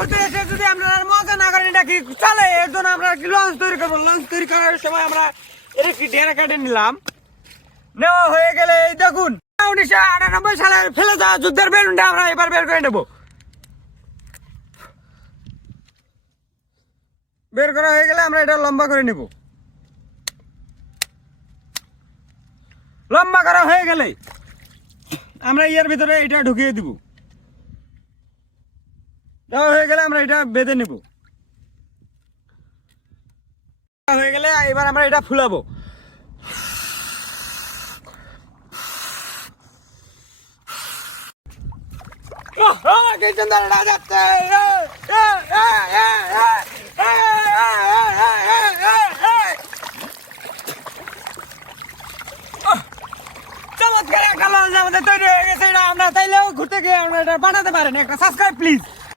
ঘুরতে এসে যদি আপনারা মজা না করেন এটা কি চলে, এর জন্য আমরা কি লঞ্চ তৈরি করবো। লঞ্চ তৈরি করার সময় আমরা এটা কি ডেরা কেটে নিলাম। নেওয়া হয়ে গেলে এই দেখুন 1998 সালে ফেলে যাওয়া যুদ্ধের বেলুনটা আমরা এবার বের করে নেবো। বের করা হয়ে গেলে আমরা এটা লম্বা করে নেব। লম্বা করা হয়ে গেলে আমরা এর ভিতরে এটা ঢুকিয়ে দিব। দেওয়া হয়ে গেলে আমরা এটা বেঁধে নেব। হয়ে গেলে এবার আমরা এটা ফুলাবো। চমৎকার একটা লঞ্চ আমাদের তৈরি হয়ে গেছে। এটা আমরা চাইলেও ঘুরতে গিয়ে আমরা এটা বানাতে পারেন। একটা সাবস্ক্রাইব প্লিজ।